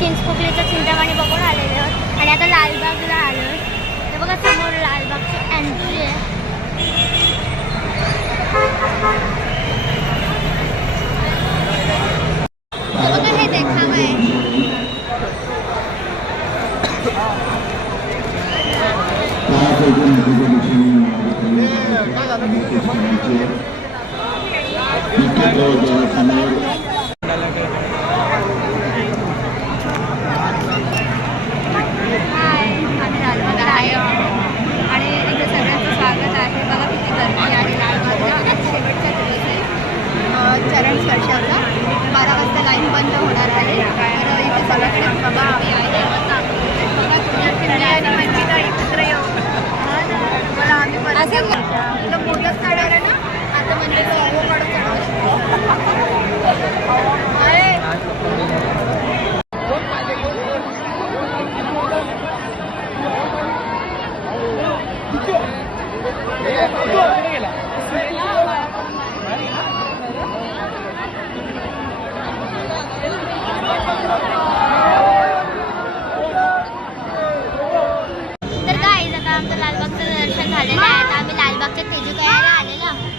चिंचपोकलीचं चिंतामणी बघून आलेलो आणि आता लालबागला आलो. हे बघा समोर लालबागची एंट्री आहे. हे बघा हे देखावा आहे. आणि इथे सगळ्यांचं स्वागत आहे. बघा किती गर्दी आहे लालबागला. शेवटचा दिवस आहे चरण स्पर्शाचा. 12 वाजता लाईन बंद होणार आहे. तर इथे सगळ्याकडे बघा आम्ही आहे एकत्र येऊ. मला आम्ही असं मोदक काढणार आहे ना आता म्हणजे आमचं लालबागचं दर्शन झालेलं आहे. आता आम्ही लालबागच्या तेजू तयाला आलेलो.